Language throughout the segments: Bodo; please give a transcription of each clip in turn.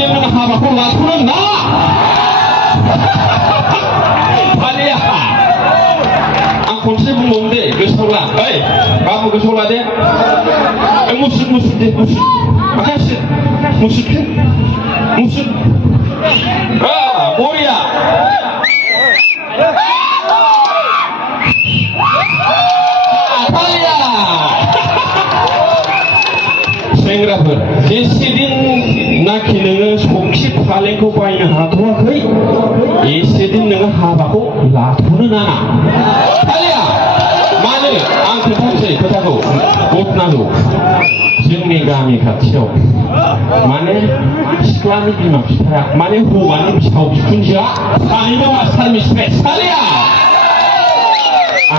जेसेदिन नों हाबाखौ लाथ'नो नाङा फालिया आं खनसे बुंबावो दे गोसोआव ला ओइ बाबु गोसोआव ला दे मुसुद मुसुद दे मुसुद माखासे मुसुद मुसुद बरिया सेंग्राफोर जेसेदिन नाखि नोङो सखि फालेंखौ बायनो हाथ'वाखै एसेदिन नोङो हाबाखौ लाथ'नो नाङा फालिया मानो आं खोन्थानोसै खोथाखौ गथनांगौ जोंनि गामि खाथियाव माने सिख्लानि बिमा बिफाया माने हौवानि बिहाव बिखुनजोआ सानैबो मास्टार मिस्ट्रेस फालिया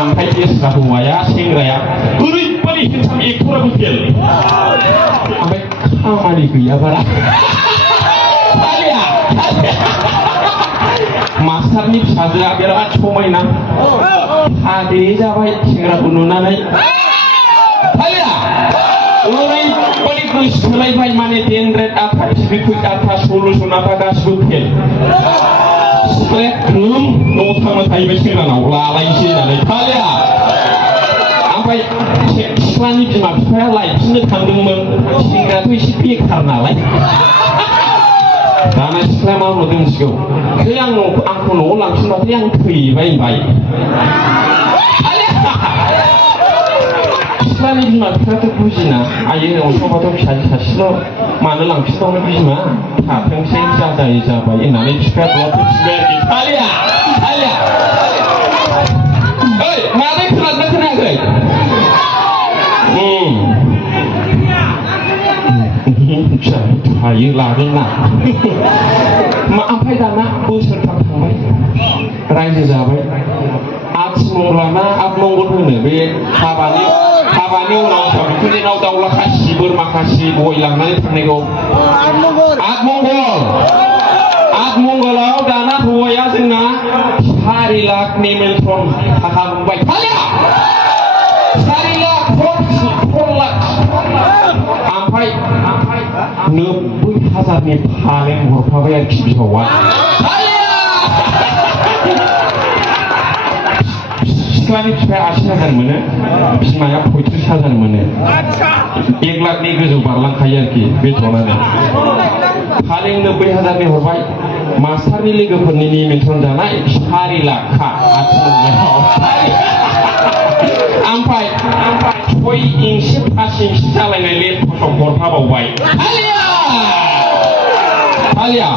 ओमफ्राय देस्रा हौवाया सेंग्राया ओरैबादि हेन्साम एक्टराबो फेल ओमफ्राय खामानि गैया बारा फालिया मास्टारनि फिसाजोआ बिराद समायना हादे जाबाय सेंग्राखौ नुनानै फालिया ओरैबादि गोसोलायबाय माने डेनड्रेड आथा टिभिकुइक आथा सलुसन आथा गासिबो फेल सिख्लाया ग्रोम न'आव थांना थाहैबाय सेंग्रानाव लालायनोसै होननानै फालिया ओमफ्राय सिख्लानि बिमा बिफाया लायफिननो थांदोंमोन सेंग्रायाथ' एसे बेखार नालाय दाना सिख्लाया मा बुंदों मिथिगौ जै आंखौ न'आव लांफिनबाथाय आं थैबाय होनबाय सिख्लानि बिमा बिफायाथ' बुजिना आयै अन्थावबाथ' फिसाजो सासेल' मानो लांफिनबावनो बिमा थाथोंसै जाजायै जाबाय होननानै बिफाया द'आथ' फिनबाय आरोखि फालिया फालिया ओइ मादै खोनादोंना खोनायाखै थायो लागोन ना ओमफ्राय दाना बोसोरथाम थांबाय रायजो जाबाय आथिमंगलाना आतमंगल होनो बे हाबानि उनाव बिखुनजोनाव दाउला खासि बोरमा खासि गय लांनानै थांनायखौ आतमंगलाव दाना हौवाया जोंना 4 लाख निमन्त्रण थाखा मोनबाय फालिया 4 लाख 4 लाख ओमफ्राय 90,000नि फालें हरफाबाय आरोखि बिहावा सिख्लानि बिफाया 80,000 मोनो बिमाया 35,000 मोनो 1 लाखनि गोजौ बारलांखायो आरोखि बेथनानो फालें 90,000नि हरबाय मास्टारनि लोगोफोरनि निमन्त्रण जानाय 4 लाखखा ओमफ्राय 6 इंसि 5 इंसि जालायनाय लेपटप हरफाबावबाय फालिया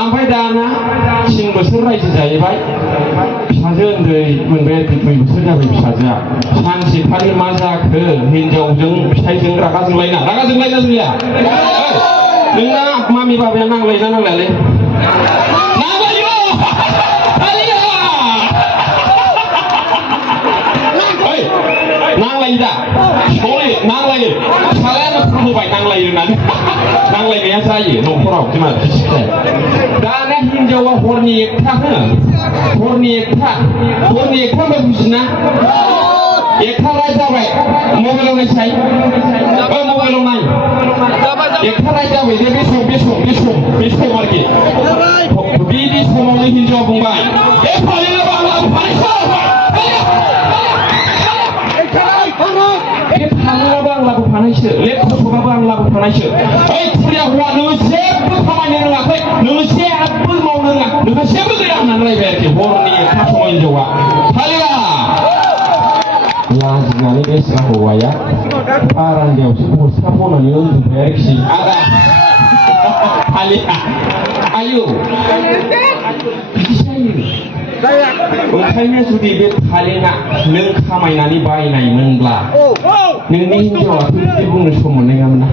ओमफ्राय दाना 3 बोसोर रायजो जाहैबाय फिसाजो उन्दै मोनबाय आरोखि 2 बोसोर जाबाय फिसाजोआ सानसेखालि मा जाखो हिनजावजों फिसाइजों रागा जोंलायना जोंलाया नोंना मामि बाबाया नांलायना नांलायालै नांलायो नांलायो दा सरि नांलायो फिसालायानो फोरमायबाय नांलायो होननानै नांलायनाया जायो न'खराव बिमा बिफाया दाना हिनजावा हरनि 1था होनो हरनि 1था बुजिना 1था राय जाबाय मबाइलाव नायसाय मबाइलाव नाय 1था राय जाबाय जे बे सम आरोखि बिदि समावनो हिनजावा बुंबाय बे फालिया बांलाखौ फानायसो लेपटपआबो आं लाबोफानायसो ओइ खुरिया हौवा नोङो जेबो खामानि रोङाखै नोङो जेबो मावनो रोङा नोंहा जेबो गैया होननानै रायबाय आरोखि हरनि 1था समाव हिनजावा फालिया लाजिनानै बेस्रा हौवाया बारान्दायावसो बस्था बनानै उन्दुबाय आरोखि आदा फालिया आयौ बिदि जायो ओंखायनो जुदि बे फालेङा नों खामायनानै बायनायमोनब्ला नोंनि हिनजावाथ' बिदि बुंनो सम मोननाय नङामोन ना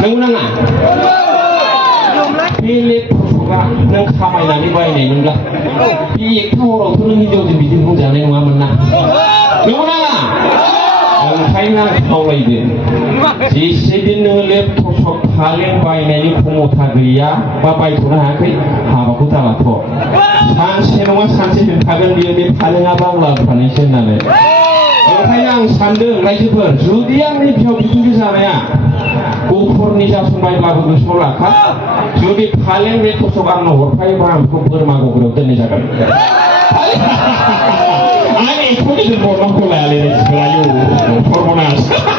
नंगौ नाङा बे लेपटपआ नों खामायनानै बायनायमोनब्ला बे 1था हरावथ' नों हिनजावजों बिदि बुंजानाय नङामोन ना नंगौ नाङा ओंखायनो आं खावलायदो जेसेदिन नोङो लेपटप फालें बायनायनि क्षमता गैया बा बायथ'नो हायाखै हाबाखौ दालाथ' सानसे नङा सानसे होनखागोन बियो बे फालेङा बांला फानैसो होननानै ओंखायनो आं सानदों रायजोफोर जुदि आंनि बिहाव बिखुनजो जानाया hurni ja sumbai lagu gusola ka jodi phalen me to sogan no horfai bram ko burma go gro tene jaga ani khudi de borno ko la le selayu formonas